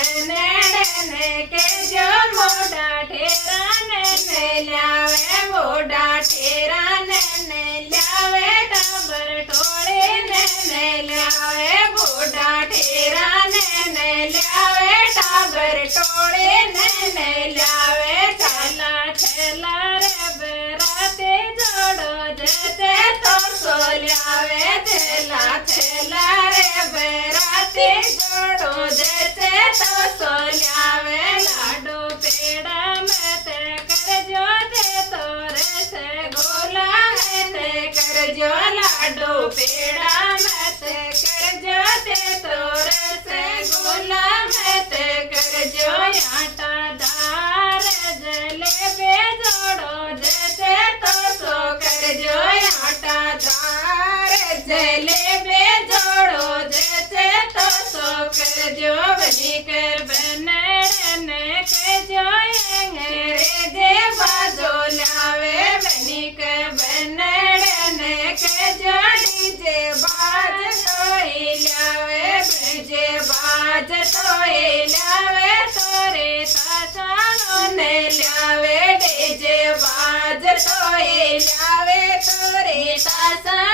बनेड़े के जो मोड़ा ठेराने ने लावे मोड़ा ठेराने ने लावे टाबर टोले ने लावे मोड़ा ठेराने ने लावे टाबर टोले ने लावे चला ठेला रे बराते जोड़ो जते तो सो लावे थेला थेला रे बराते जोड़ो जते तो सो लावे लाडो पेड़ा मत करजो दे तोरे से गोला है ते करजो लाडो पेड़ा मत करजो दे तोरे से गोला मत करजो आटा दार जलेबे जोड़ो जते तो सो करजो आटा दार जलेबे जोड़ो जते तो सो करजो बनी कर बनड़न के जो रे देवा जो लावे बनी कर बनड़न के जो डीजे बाज तो लावे डीजे बाज तो लावे तोरे सासानो ने लावे डीजे बाज तो लावे तोरे सासा